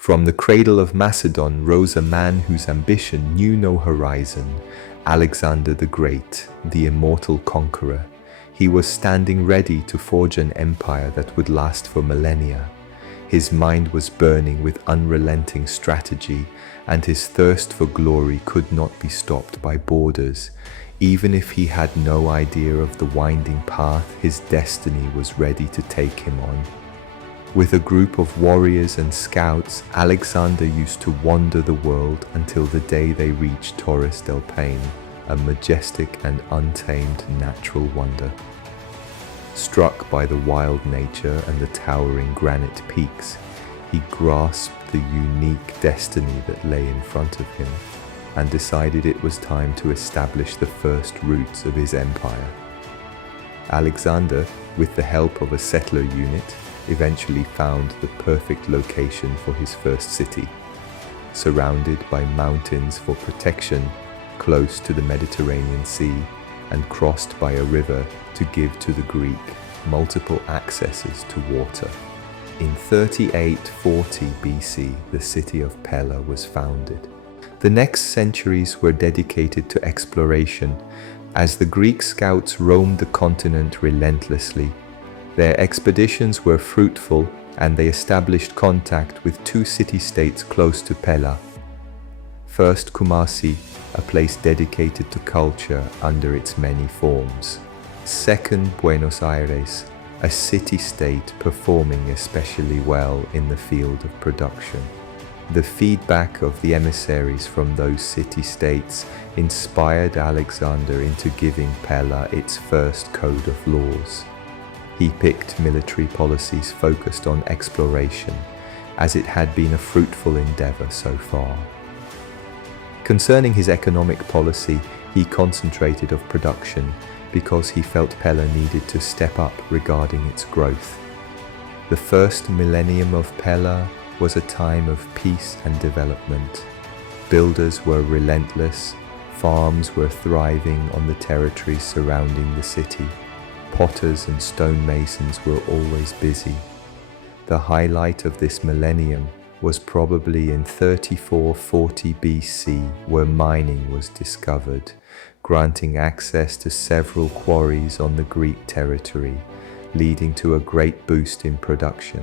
From the cradle of Macedon rose a man whose ambition knew no horizon, Alexander the Great, the immortal conqueror. He was standing ready to forge an empire that would last for millennia. His mind was burning with unrelenting strategy, and his thirst for glory could not be stopped by borders. Even if he had no idea of the winding path his destiny was ready to take him on. With a group of warriors and scouts, Alexander used to wander the world until the day they reached Torres del Paine, a majestic and untamed natural wonder. Struck by the wild nature and the towering granite peaks, he grasped the unique destiny that lay in front of him and decided it was time to establish the first roots of his empire. Alexander, with the help of a settler unit, eventually found the perfect location for his first city. Surrounded by mountains for protection, close to the Mediterranean Sea, and crossed by a river to give to the Greek multiple accesses to water. In 3840 BC, the city of Pella was founded. The next centuries were dedicated to exploration, as the Greek scouts roamed the continent relentlessly. Their expeditions were fruitful, and they established contact with two city-states close to Pella. First, Kumasi, a place dedicated to culture under its many forms. Second, Buenos Aires, a city-state performing especially well in the field of production. The feedback of the emissaries from those city-states inspired Alexander into giving Pella its first code of laws. He picked military policies focused on exploration, as it had been a fruitful endeavor so far. Concerning his economic policy, he concentrated on production because he felt Pella needed to step up regarding its growth. The first millennium of Pella was a time of peace and development. Builders were relentless, farms were thriving on the territories surrounding the city. Potters and stonemasons were always busy. The highlight of this millennium was probably in 3440 BC, where mining was discovered, granting access to several quarries on the Greek territory, leading to a great boost in production.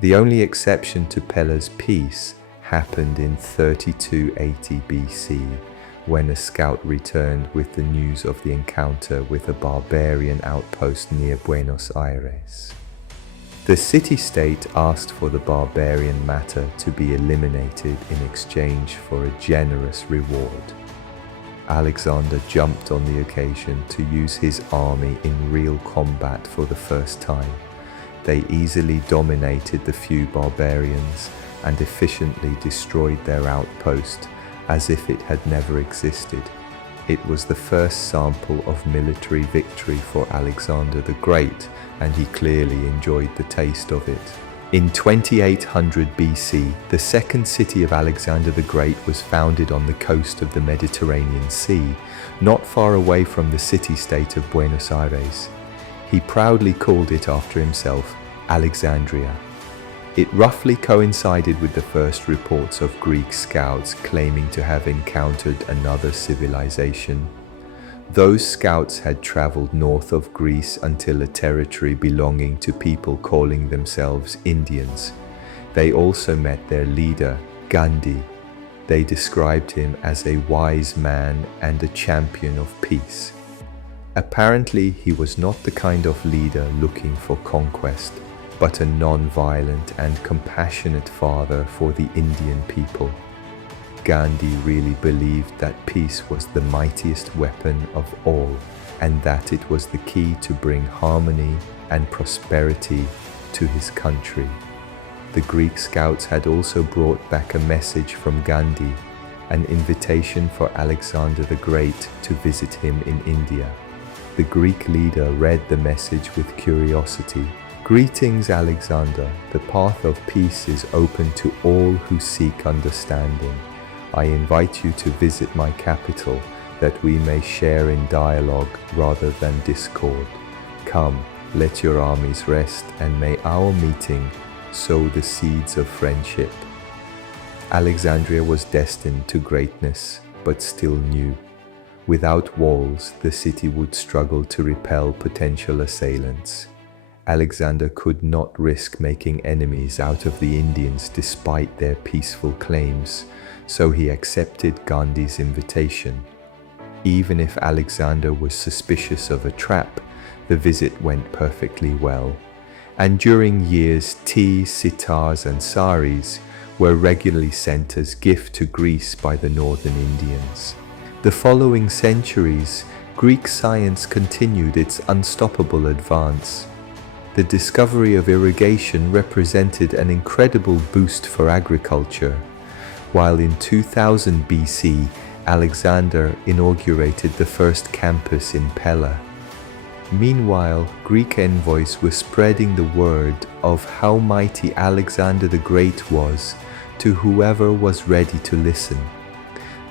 The only exception to Pella's peace happened in 3280 BC, when a scout returned with the news of the encounter with a barbarian outpost near Buenos Aires. The city-state asked for the barbarian matter to be eliminated in exchange for a generous reward. Alexander jumped on the occasion to use his army in real combat for the first time. They easily dominated the few barbarians and efficiently destroyed their outpost as if it had never existed. It was the first sample of military victory for Alexander the Great, and he clearly enjoyed the taste of it. In 2800 BC, the second city of Alexander the Great was founded on the coast of the Mediterranean Sea, not far away from the city-state of Buenos Aires. He proudly called it after himself, Alexandria. It roughly coincided with the first reports of Greek scouts claiming to have encountered another civilization. Those scouts had traveled north of Greece until a territory belonging to people calling themselves Indians. They also met their leader, Gandhi. They described him as a wise man and a champion of peace. Apparently, he was not the kind of leader looking for conquest, but a non-violent and compassionate father for the Indian people. Gandhi really believed that peace was the mightiest weapon of all, and that it was the key to bring harmony and prosperity to his country. The Greek scouts had also brought back a message from Gandhi, an invitation for Alexander the Great to visit him in India. The Greek leader read the message with curiosity. Greetings, Alexander. The path of peace is open to all who seek understanding. I invite you to visit my capital, that we may share in dialogue rather than discord. Come, let your armies rest, and may our meeting sow the seeds of friendship Alexandria was destined to greatness, but still new. Without walls, the city would struggle to repel potential assailants. Alexander could not risk making enemies out of the Indians despite their peaceful claims, so he accepted Gandhi's invitation. Even if Alexander was suspicious of a trap, the visit went perfectly well. And during years, tea, sitars and saris were regularly sent as gift to Greece by the northern Indians. The following centuries, Greek science continued its unstoppable advance. The discovery of irrigation represented an incredible boost for agriculture, while in 2000 BC, Alexander inaugurated the first campus in Pella. Meanwhile, Greek envoys were spreading the word of how mighty Alexander the Great was to whoever was ready to listen.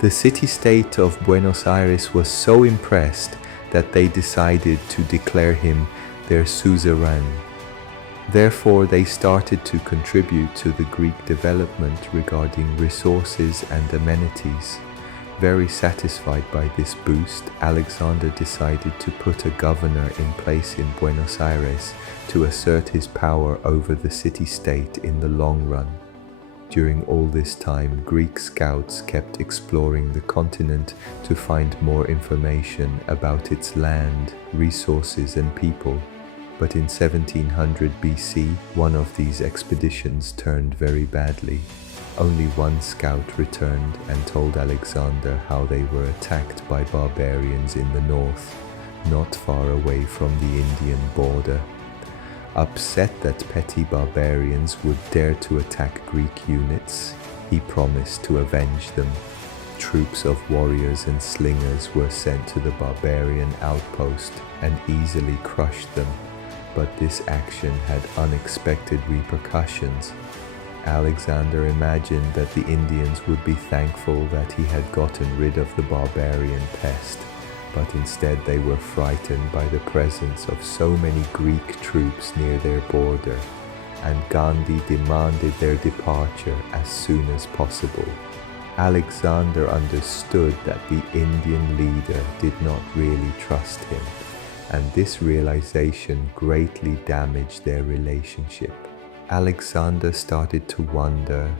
The city-state of Buenos Aires was so impressed that they decided to declare him their suzerain. Therefore, they started to contribute to the Greek development regarding resources and amenities. Very satisfied by this boost, Alexander decided to put a governor in place in Buenos Aires to assert his power over the city-state in the long run. During all this time, Greek scouts kept exploring the continent to find more information about its land, resources and people. But in 1700 BC, one of these expeditions turned very badly. Only one scout returned and told Alexander how they were attacked by barbarians in the north, not far away from the Indian border. Upset that petty barbarians would dare to attack Greek units, he promised to avenge them. Troops of warriors and slingers were sent to the barbarian outpost and easily crushed them, but this action had unexpected repercussions. Alexander imagined that the Indians would be thankful that he had gotten rid of the barbarian pest, but instead they were frightened by the presence of so many Greek troops near their border, and Gandhi demanded their departure as soon as possible. Alexander understood that the Indian leader did not really trust him, and this realization greatly damaged their relationship. Alexander started to wonder,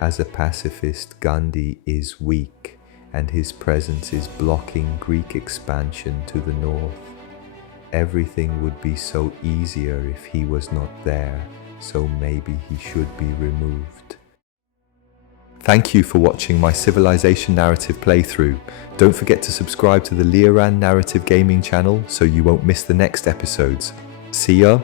as a pacifist, Gandhi is weak, and his presence is blocking Greek expansion to the north. Everything would be so easier if he was not there, so maybe he should be removed. Thank you for watching my Civilization Narrative playthrough. Don't forget to subscribe to the Liaran Narrative Gaming channel so you won't miss the next episodes. See ya!